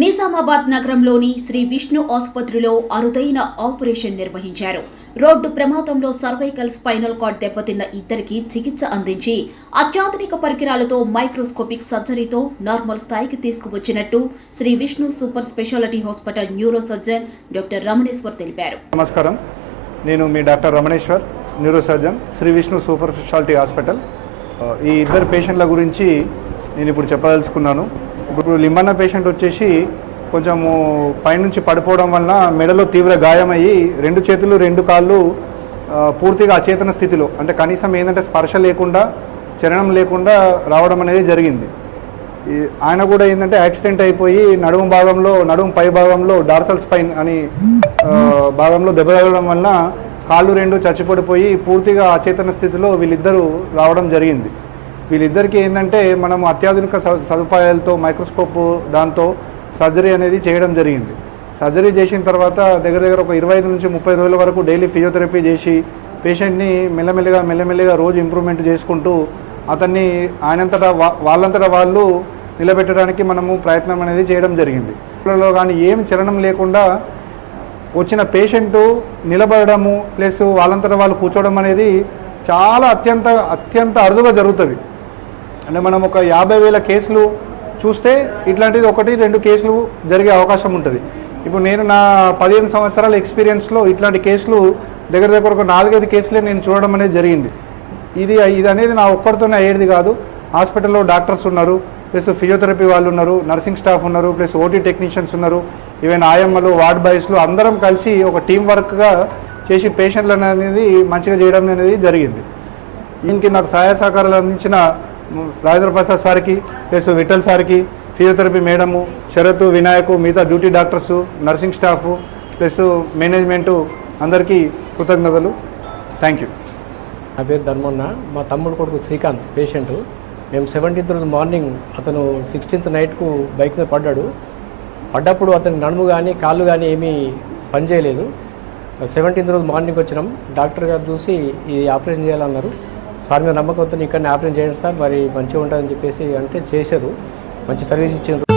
నిజామాబాద్ నగరంలోని శ్రీ విష్ణు ఆసుపత్రిలో అరుదైన ఆపరేషన్ నిర్వహించారు. రోడ్డు ప్రమాదంలో సర్వైకల్ స్పైనల్ కార్డ్ దెబ్బతిన్న ఇద్దరికి చికిత్స అందించి అత్యాధునిక పరికరాలతో మైక్రోస్కోపిక్ సర్జరీతో నార్మల్ స్థాయికి తీసుకువచ్చినట్టు Shri Vishnu super speciality hospital neuro surgeon doctor Ramaneshwar తెలిపారు. నమస్కారం, నేను మీ doctor Ramaneshwar, neuro surgeon, Shri Vishnu super speciality hospital. ఈ ఇద్దరు పేషెంట్ల గురించి నేను ఇప్పుడు చెప్పదలుచుకున్నాను. ఇప్పుడు లింబన్న పేషెంట్ వచ్చేసి కొంచెము పైనుంచి పడిపోవడం వలన మెడలో తీవ్ర గాయమయ్యి 2 చేతులు 2 కాళ్ళు పూర్తిగా అచేతన స్థితిలో, అంటే కనీసం ఏంటంటే స్పర్శ లేకుండా, చలనం లేకుండా రావడం అనేది జరిగింది. ఆయన కూడా ఏంటంటే యాక్సిడెంట్ అయిపోయి నడుము పై భాగంలో డార్సల్ స్పైన్ అని భాగంలో దెబ్బ తగలడం వలన కాళ్ళు 2 చచ్చిపడిపోయి పూర్తిగా అచేతన స్థితిలో వీళ్ళిద్దరూ రావడం జరిగింది. వీళ్ళిద్దరికీ ఏంటంటే మనము అత్యాధునిక సదుపాయాలతో మైక్రోస్కోప్ దాంతో సర్జరీ అనేది చేయడం జరిగింది. సర్జరీ చేసిన తర్వాత దగ్గర ఒక 25 నుంచి 30 రోజుల వరకు డైలీ ఫిజియోథెరపీ చేసి పేషెంట్ని మెల్లమెల్లిగా రోజు ఇంప్రూవ్మెంట్ చేసుకుంటూ అతన్ని వాళ్ళంతటా వాళ్ళు నిలబెట్టడానికి మనము ప్రయత్నం అనేది చేయడం జరిగింది. లో కానీ ఏమి చలనం లేకుండా వచ్చిన పేషెంటు నిలబడము ప్లస్ వాళ్ళంతటా వాళ్ళు కూర్చోవడం అనేది చాలా అత్యంత అరుదుగా జరుగుతుంది. అంటే మనం ఒక 50,000 కేసులు చూస్తే ఇట్లాంటిది 1-2 కేసులు జరిగే అవకాశం ఉంటుంది. ఇప్పుడు నేను నా 15 సంవత్సరాల ఎక్స్పీరియన్స్లో ఇట్లాంటి కేసులు దగ్గర ఒక 4-5 కేసులే నేను చూడడం అనేది జరిగింది. ఇది అనేది నా ఒక్కరితోనే అయ్యేది కాదు. హాస్పిటల్లో డాక్టర్స్ ఉన్నారు, ప్లస్ ఫిజియోథెరపీ వాళ్ళు ఉన్నారు, నర్సింగ్ స్టాఫ్ ఉన్నారు, ప్లస్ ఓటీ టెక్నీషియన్స్ ఉన్నారు, ఈవెన్ ఆయమ్మలు, వార్డ్ బాయ్స్లు అందరం కలిసి ఒక టీం వర్క్గా చేసి పేషెంట్లు అనేది మంచిగా చేయడం అనేది జరిగింది. దీనికి నాకు సహాయ సహకారాలు అందించిన రాజేంద్ర ప్రసాద్ సార్కి, ప్లస్ విఠల్ సార్కి, ఫిజియోథెరపీ మేడము, శరత్, వినాయకు, మిగతా duty doctors, nursing staff plus management అందరికీ కృతజ్ఞతలు. Thank you. నా పేరు ధర్మన్న. మా తమ్ముడు కొడుకు శ్రీకాంత్ పేషెంటు. మేము 17th రోజు మార్నింగ్, అతను 16th నైట్కు బైక్ మీద పడ్డప్పుడు అతని నడుము కానీ కాళ్ళు కానీ ఏమీ పనిచేయలేదు. 17th రోజు మార్నింగ్ వచ్చినాం. డాక్టర్ గారు చూసి ఇది ఆపరేషన్ చేయాలన్నారు. సార్ మీద నమ్మకంతో ఇక్కడనే ఆపరేషన్ చేయండి సార్, మరి మంచిగా ఉంటుందని చెప్పేసి అంటే చేశారు. మంచి సర్వీస్ ఇచ్చారు.